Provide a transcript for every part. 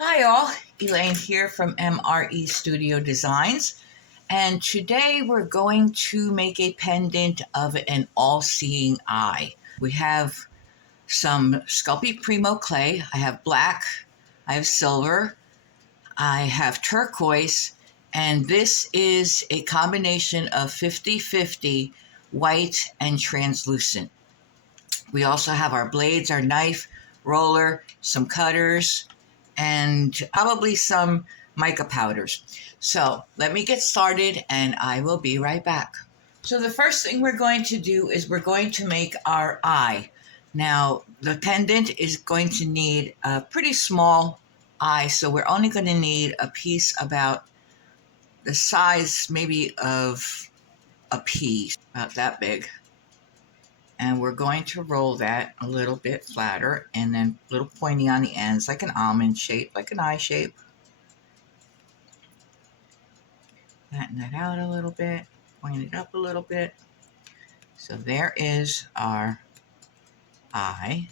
Hi all, Elaine here from MRE Studio Designs, and today we're going to make a pendant of an all-seeing eye. We have some Sculpey Primo clay. I have black, I have silver, I have turquoise, and this is a combination of 50-50 white and translucent. We also have our blades, our knife, roller, some cutters, and probably some mica powders. So let me get started and I will be right back. So the first thing we're going to do is we're going to make our eye. Now the pendant is going to need a pretty small eye, so we're only going to need a piece about the size maybe of a pea, about that big. And we're going to roll that a little bit flatter and then a little pointy on the ends, like an almond shape, like an eye shape. Flatten that out a little bit, point it up a little bit. So there is our eye.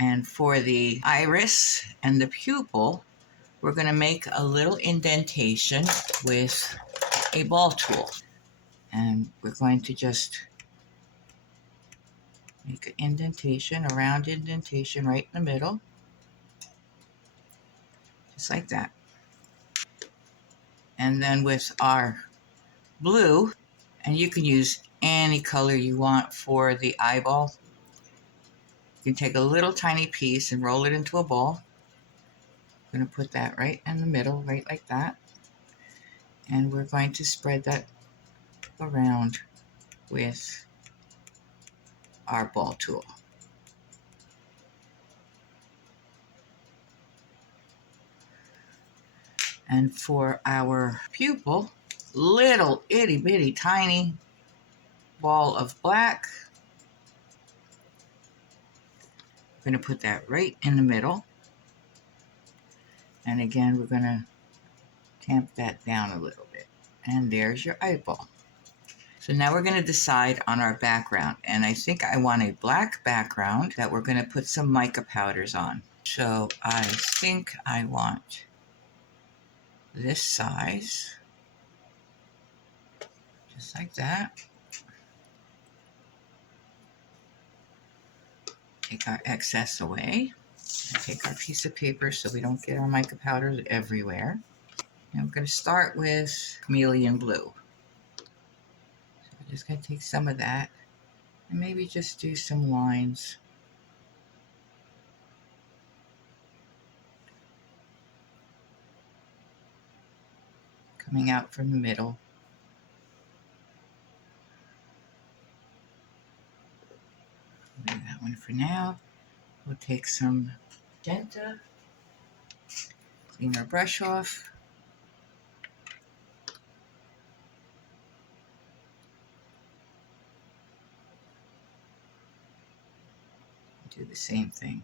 And for the iris and the pupil, we're going to make a little indentation with a ball tool. And we're going to just make an indentation, a round indentation right in the middle, just like that. And then with our blue, and you can use any color you want for the eyeball. You can take a little tiny piece and roll it into a ball. I'm going to put that right in the middle, right like that. And we're going to spread that around with our ball tool. And for our pupil, little itty bitty tiny ball of black. We're going to put that right in the middle. And again, we're going to tamp that down a little bit. And there's your eyeball. So now we're going to decide on our background. And I think I want a black background that we're going to put some mica powders on. So I think I want this size, just like that. Take our excess away. Take our piece of paper so we don't get our mica powders everywhere. And we're going to start with chameleon blue. So we're just going to take some of that and maybe just do some lines. Coming out from the middle. Leave that one for now. We'll take some magenta, clean our brush off. Do the same thing.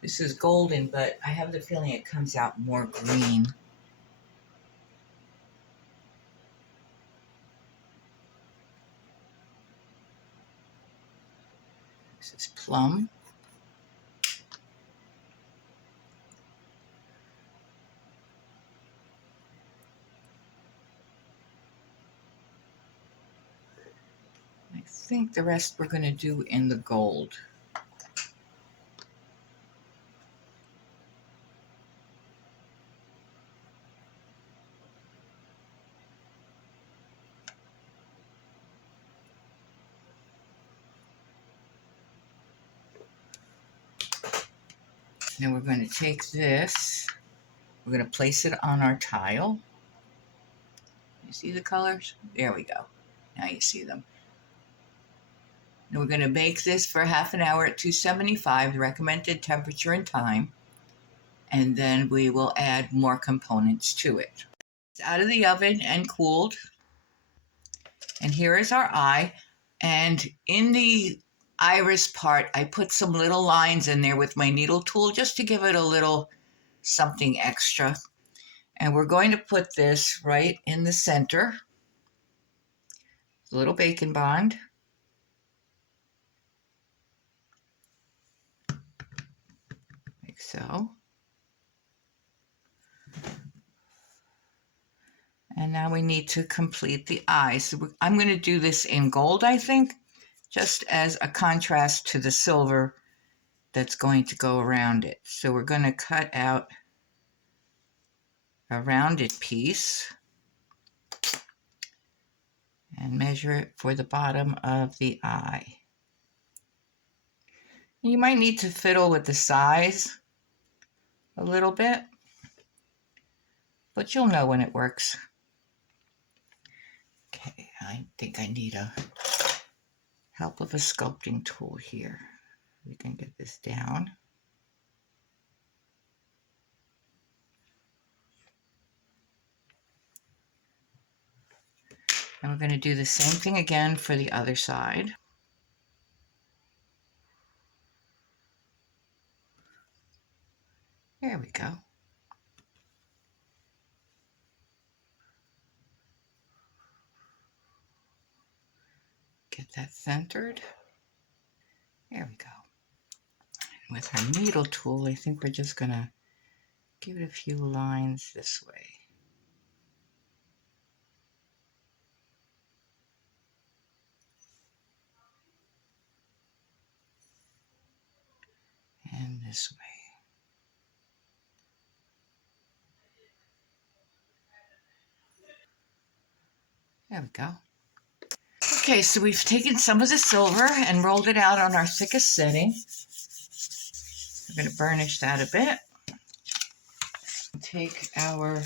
This is golden, but I have the feeling it comes out more green. This is plum. I think the rest we're going to do in the gold. Now we're going to take this, we're going to place it on our tile. You see the colors? There we go. Now you see them. Now we're going to bake this for half an hour at 275, the recommended temperature and time. And then we will add more components to it. It's out of the oven and cooled. And here is our eye. And in the iris part, I put some little lines in there with my needle tool just to give it a little something extra. And we're going to put this right in the center, a little bacon bond. Like so. And now we need to complete the eye. So I'm going to do this in gold, I think, just as a contrast to the silver that's going to go around it. So we're going to cut out a rounded piece and measure it for the bottom of the eye. You might need to fiddle with the size a little bit, but you'll know when it works. Okay, I think I need a help of a sculpting tool here. We can get this down. And we're going to do the same thing again for the other side. There we go. Get that centered. There we go. And with our needle tool, I think we're just going to give it a few lines this way. And this way. There we go. Okay, so we've taken some of the silver and rolled it out on our thickest setting. We're going to burnish that a bit. Take our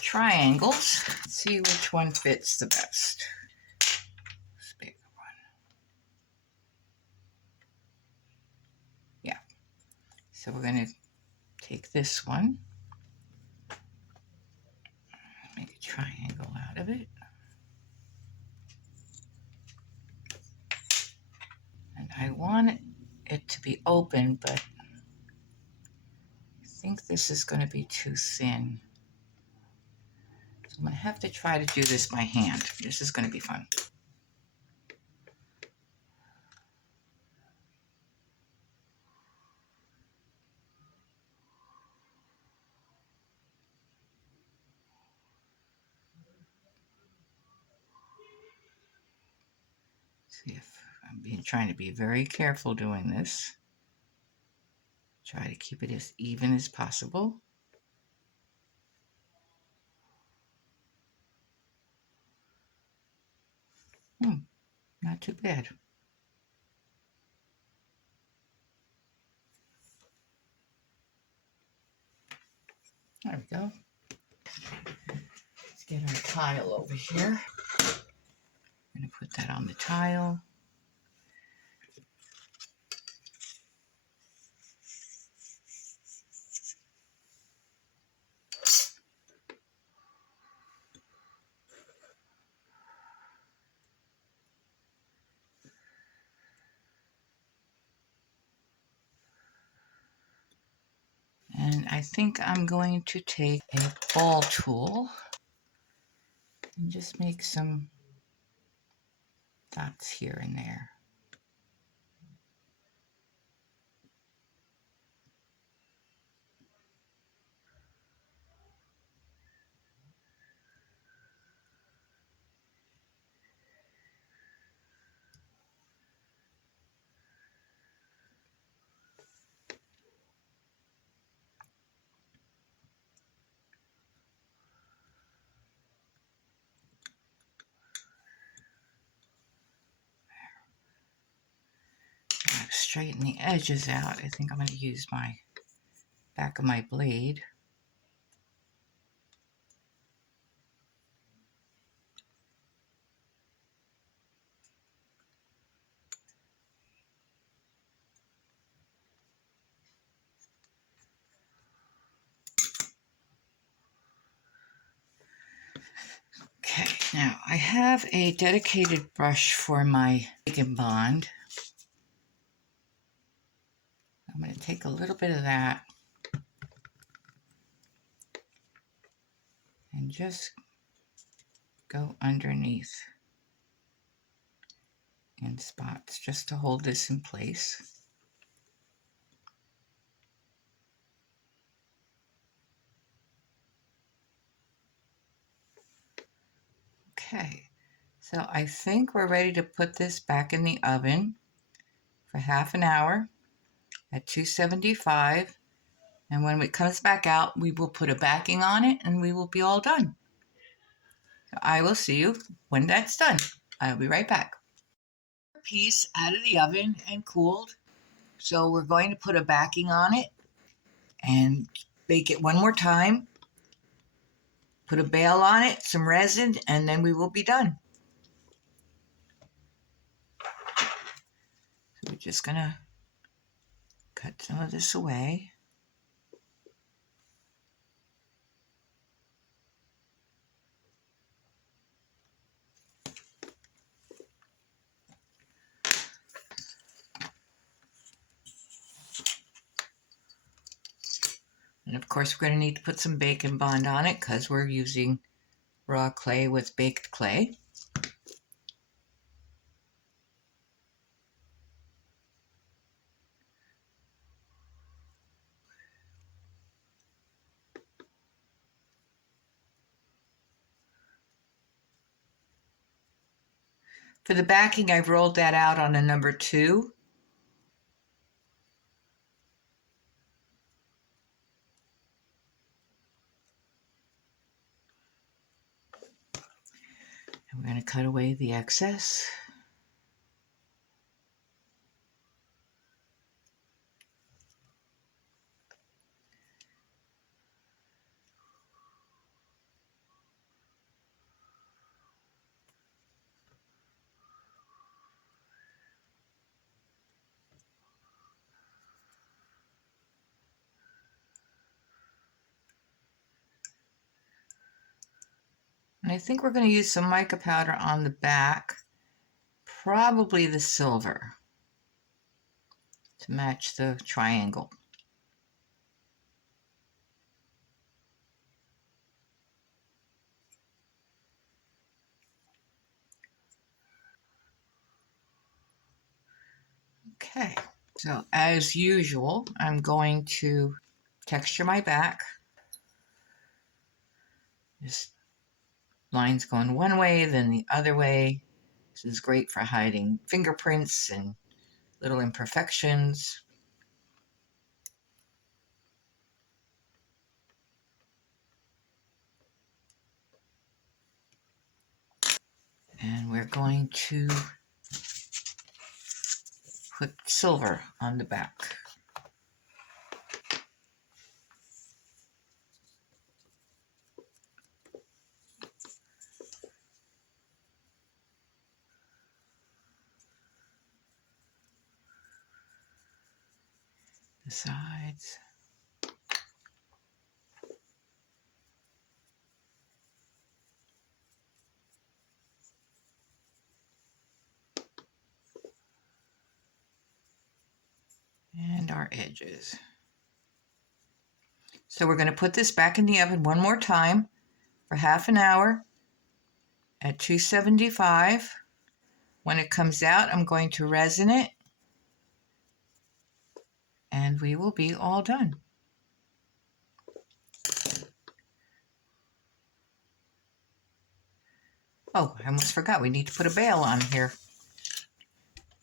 triangles, see which one fits the best. This bigger one. Yeah. So we're going to take this one, make a triangle out of it. And I want it to be open, but I think this is going to be too thin. So I'm going to have to try to do this by hand. This is going to be fun. See if I'm trying to be very careful doing this. Try to keep it as even as possible. Not too bad. There we go. Let's get our tile over here. I'm going to put that on the tile. And I think I'm going to take a ball tool and just make some dots here and there. Straighten the edges out. I think I'm going to use my back of my blade. Okay, now I have a dedicated brush for my bacon bond. I'm going to take a little bit of that and just go underneath in spots just to hold this in place. Okay, so I think we're ready to put this back in the oven for half an hour at 275. And when it comes back out, we will put a backing on it and we will be all done. So I will see you when that's done. I'll be right back. Piece out of the oven and cooled. So we're going to put a backing on it and bake it one more time. Put a bail on it, some resin, and then we will be done. So we're just gonna cut some of this away. And of course, we're going to need to put some Bacon Bond on it because we're using raw clay with baked clay. For the backing, I've rolled that out on a number 2. And we're going to cut away the excess. And I think we're going to use some mica powder on the back, probably the silver, to match the triangle. Okay, so as usual, I'm going to texture my back. This line's going one way, then the other way. This is great for hiding fingerprints and little imperfections. And we're going to put silver on the back. The sides. And our edges. So we're going to put this back in the oven one more time for half an hour at 275. When it comes out, I'm going to resin it, and we will be all done. Oh, I almost forgot. We need to put a bail on here.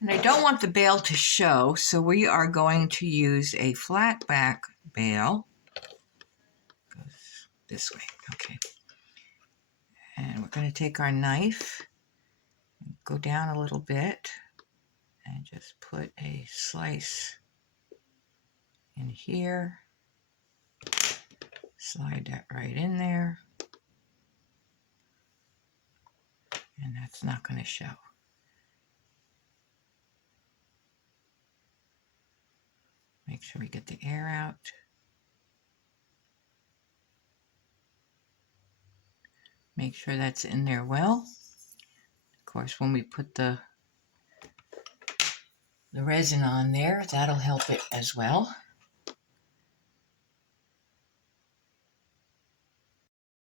And I don't want the bail to show, so we are going to use a flat back bail. Goes this way, okay. And we're going to take our knife, and go down a little bit, and just put a slice in here. Slide that right in there. And that's not going to show. Make sure we get the air out. Make sure that's in there well. Of course, when we put the resin on there, that'll help it as well.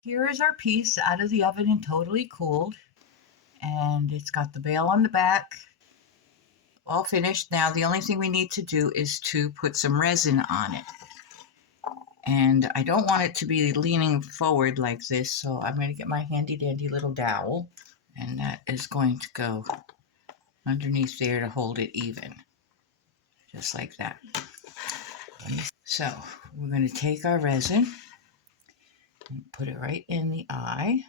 Here is our piece out of the oven and totally cooled. And it's got the bail on the back, all finished. Now the only thing we need to do is to put some resin on it. And I don't want it to be leaning forward like this, so I'm going to get my handy dandy little dowel, and that is going to go underneath there to hold it even, just like that. So we're going to take our resin and put it right in the eye.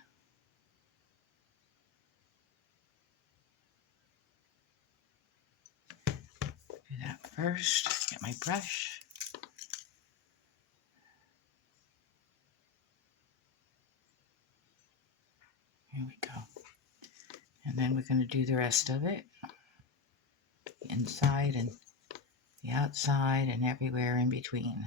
Do that first. Get my brush. Here we go. And then we're going to do the rest of it. The inside and the outside and everywhere in between.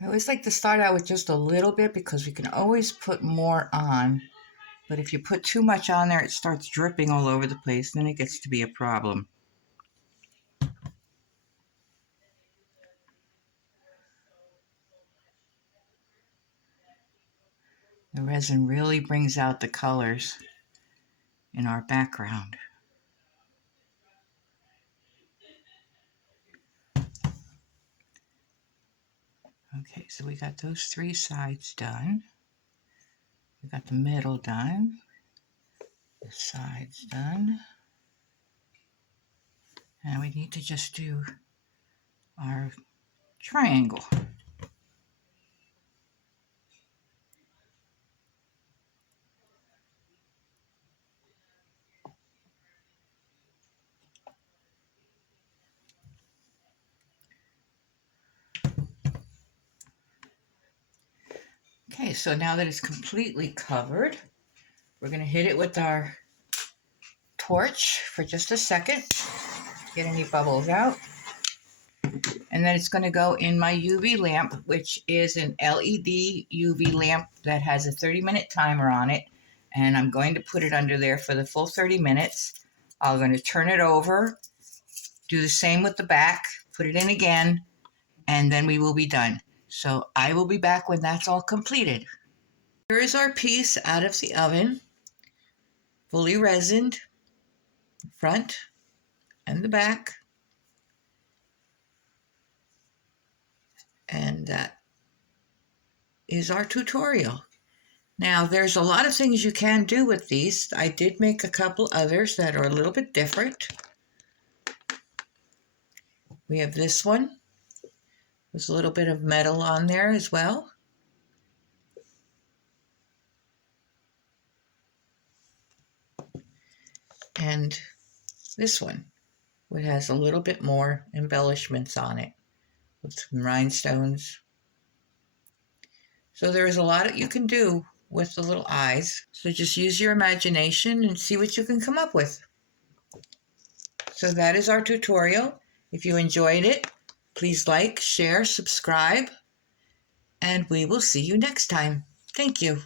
I always like to start out with just a little bit because we can always put more on. But if you put too much on there, it starts dripping all over the place, then it gets to be a problem. The resin really brings out the colors in our background. Okay, so we got those three sides done. We got the middle done. The sides done. And we need to just do our triangle. Okay, so now that it's completely covered, we're going to hit it with our torch for just a second, get any bubbles out. And then it's going to go in my UV lamp, which is an LED UV lamp that has a 30-minute timer on it. And I'm going to put it under there for the full 30 minutes. I'm going to turn it over, do the same with the back, put it in again, and then we will be done. So I will be back when that's all completed. Here is our piece out of the oven, fully resined, front and the back. And that is our tutorial. Now, there's a lot of things you can do with these. I did make a couple others that are a little bit different. We have this one. There's a little bit of metal on there as well. And this one, which has a little bit more embellishments on it with some rhinestones. So there is a lot that you can do with the little eyes. So just use your imagination and see what you can come up with. So that is our tutorial. If you enjoyed it, please like, share, subscribe, and we will see you next time. Thank you.